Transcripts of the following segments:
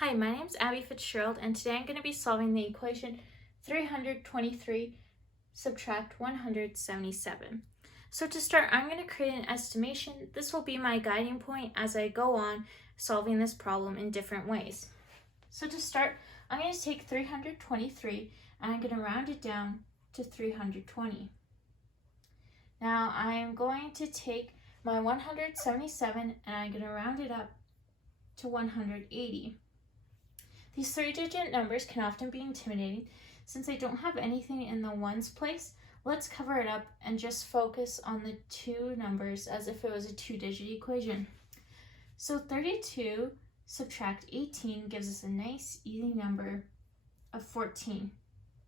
Hi, my name is Abby Fitzgerald, and today I'm going to be solving the equation 323 subtract 177. So to start, I'm going to create an estimation. This will be my guiding point as I go on solving this problem in different ways. So to start, I'm going to take 323 and I'm going to round it down to 320. Now I am going to take my 177 and I'm going to round it up to 180. These three-digit numbers can often be intimidating. Since I don't have anything in the ones place, let's cover it up and just focus on the two numbers as if it was a two-digit equation. So 32 subtract 18 gives us a nice, easy number of 14.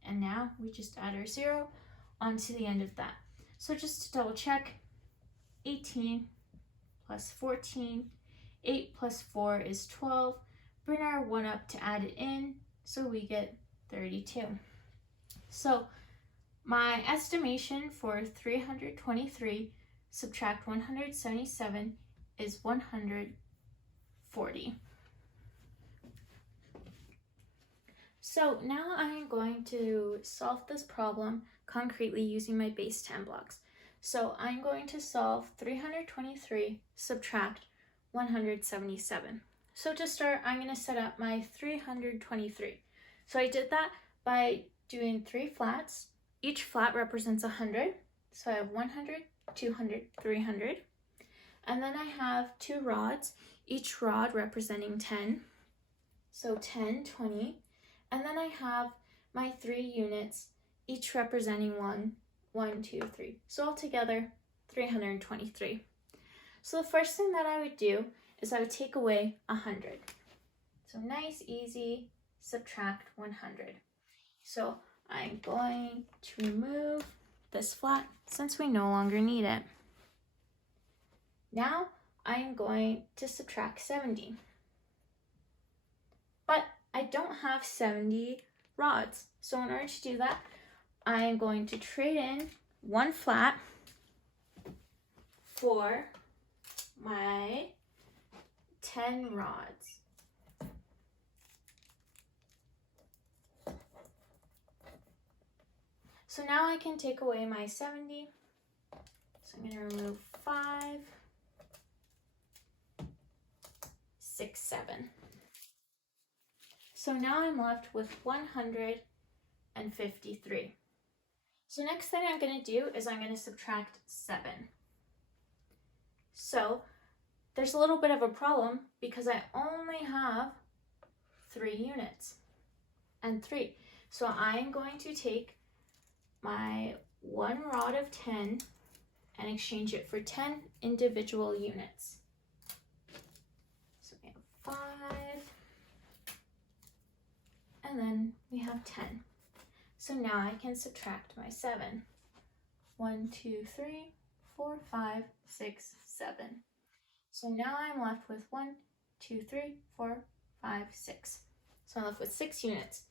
And now we just add our 0 onto the end of that. So just to double check, 18 plus 14, 8 plus 4 is 12. Bring our 1 up to add it in, so we get 32. So my estimation for 323 subtract 177 is 140. So now I am going to solve this problem concretely using my base 10 blocks. So I'm going to solve 323 subtract 177. So to start, I'm going to set up my 323. So I did that by doing 3 flats. Each flat represents 100. So I have 100, 200, 300. And then I have 2 rods, each rod representing 10. So 10, 20. And then I have my 3 units, each representing 1, 1, 2, 3. So altogether, 323. So the first thing that I would do is I would take away 100. So nice, easy, subtract 100. So I'm going to remove this flat since we no longer need it. Now I'm going to subtract 70. But I don't have 70 rods. So in order to do that, I'm going to trade in 1 flat for my 10 rods. So now I can take away my 70. So I'm going to remove 5, 6, 7. So now I'm left with 153. So next thing I'm going to do is I'm going to subtract 7. So there's a little bit of a problem because I only have 3 units and 3. So I'm going to take my 1 rod of 10 and exchange it for 10 individual units. So we have 5, and then we have 10. So now I can subtract my 7. 1, 2, 3, 4, 5, 6, 7. So now I'm left with 1, 2, 3, 4, 5, 6. So I'm left with 6 units.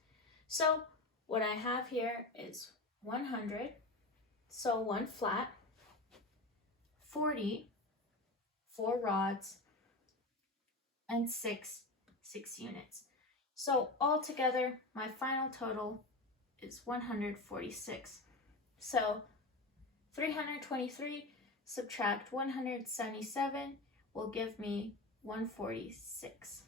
So what I have here is 100, so 1 flat, 40, 4 rods, and 6 units. So altogether, my final total is 146. So 323 subtract 177 will give me 146.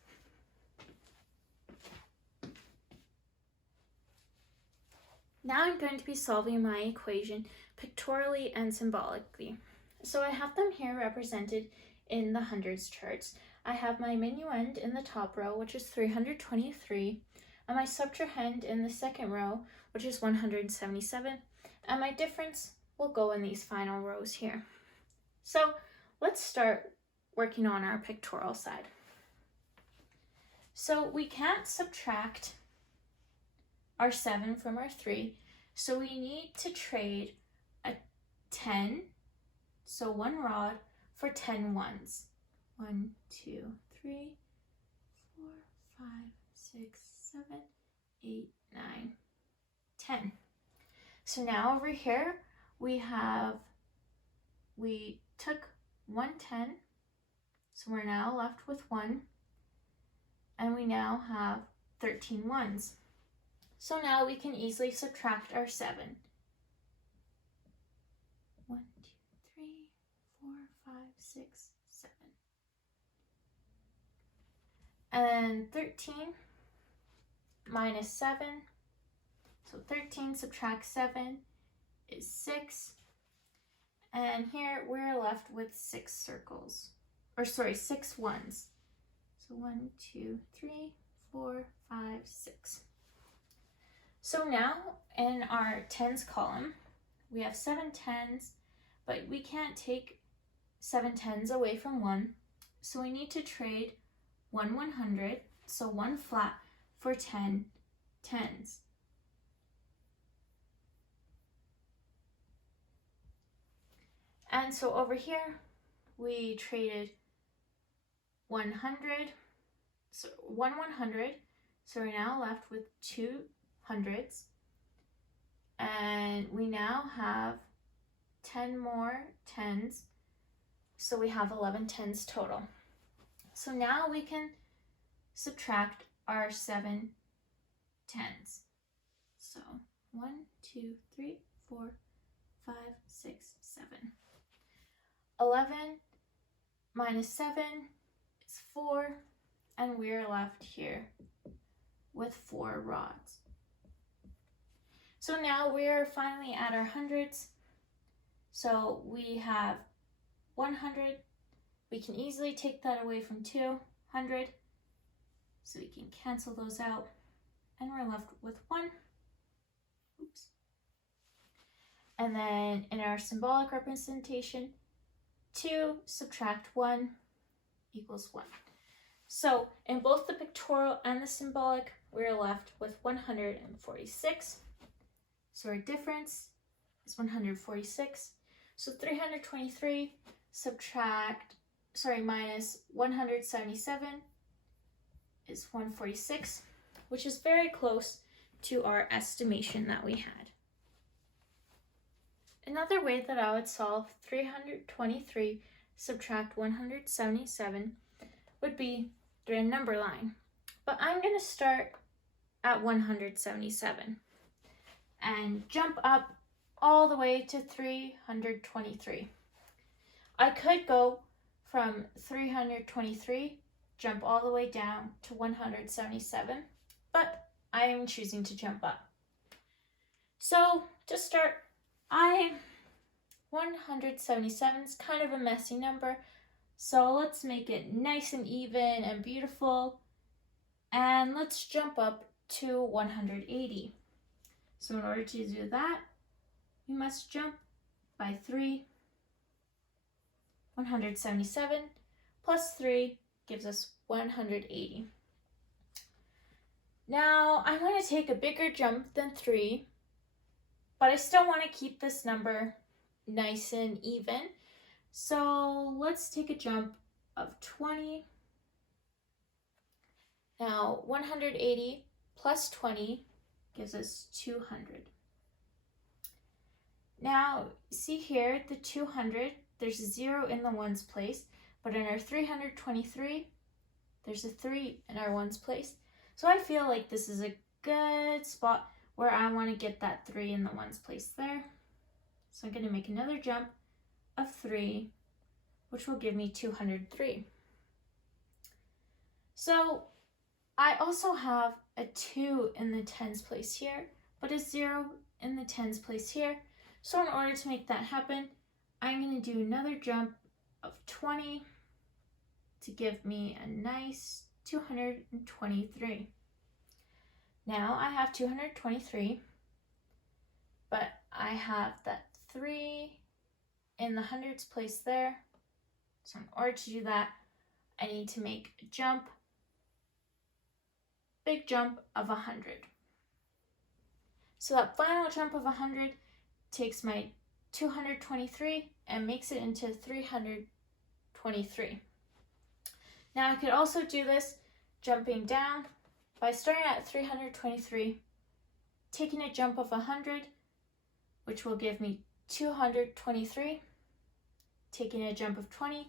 Now I'm going to be solving my equation pictorially and symbolically. So I have them here represented in the hundreds charts. I have my minuend in the top row, which is 323, and my subtrahend in the second row, which is 177, and my difference will go in these final rows here. So let's start working on our pictorial side. So we can't subtract our 7 from our 3, so we need to trade a 10, so 1 rod, for 10 ones. 1, 2, 3, 4, 5, 6, 7, 8, 9, 10. So now over here we took 1 10, so we're now left with 1, and we now have 13 ones. So now we can easily subtract our 7. 1, 2, 3, 4, 5, 6, 7. And 13 minus 7, so 13 subtract 7 is 6. And here we're left with 6 circles, or sorry, 6 ones. So 1, 2, 3, 4, 5, 6. So now in our tens column, we have 7 tens, but we can't take 7 tens away from 1. So we need to trade 1 100, so 1 flat for 10 tens. And so over here, we traded 100, so 1 100, so we're now left with 2 hundreds, and we now have 10 more tens, so we have 11 tens total. So now we can subtract our 7 tens. So 1, 2, 3, 4, 5, 6, 7. 11 minus 7 is 4, and we're left here with 4 rods. So now we're finally at our hundreds. So we have 100. We can easily take that away from 200. So we can cancel those out, and we're left with 1. Oops. And then in our symbolic representation, 2 subtract 1 equals 1. So in both the pictorial and the symbolic, we're left with 146. So our difference is 146. So 323 minus 177 is 146, which is very close to our estimation that we had. Another way that I would solve 323 subtract 177 would be through a number line. But I'm going to start at 177 and jump up all the way to 323. I could go from 323, jump all the way down to 177, but I am choosing to jump up. So to start, 177 is kind of a messy number, so let's make it nice and even and beautiful, and let's jump up to 180. So in order to do that, we must jump by 3. 177 plus 3 gives us 180. Now I want to take a bigger jump than 3, but I still want to keep this number nice and even. So let's take a jump of 20. Now 180 plus 20 gives us 200. Now see here, the 200, there's a 0 in the ones place, but in our 323, there's a 3 in our ones place. So I feel like this is a good spot where I want to get that 3 in the ones place there. So I'm going to make another jump of 3, which will give me 203. So I also have a 2 in the tens place here, but a 0 in the tens place here. So in order to make that happen, I'm going to do another jump of 20 to give me a nice 223. Now I have 223, but I have that 3 in the hundreds place there. So in order to do that, I need to make a jump, big jump of 100. So that final jump of 100 takes my 223 and makes it into 323. Now I could also do this jumping down by starting at 323, taking a jump of 100, which will give me 223, taking a jump of 20,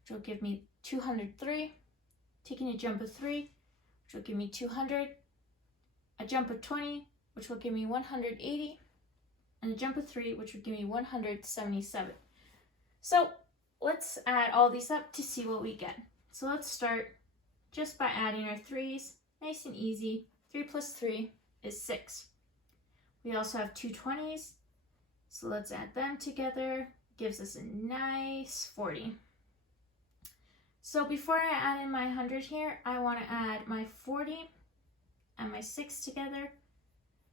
which will give me 203, taking a jump of 3, which will give me 200, a jump of 20, which will give me 180, and a jump of 3, which would give me 177. So let's add all these up to see what we get. So let's start just by adding our 3's, nice and easy. 3 plus 3 is 6. We also have two 20's, so let's add them together. Gives us a nice 40. So before I add in my 100 here, I want to add my 40 and my 6 together,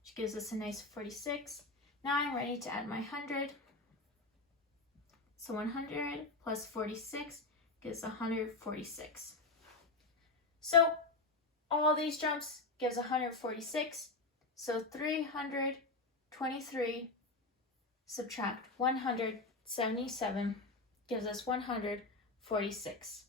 which gives us a nice 46. Now I'm ready to add my 100. So 100 plus 46 gives 146. So all these jumps gives 146. So 323 subtract 177 gives us 146.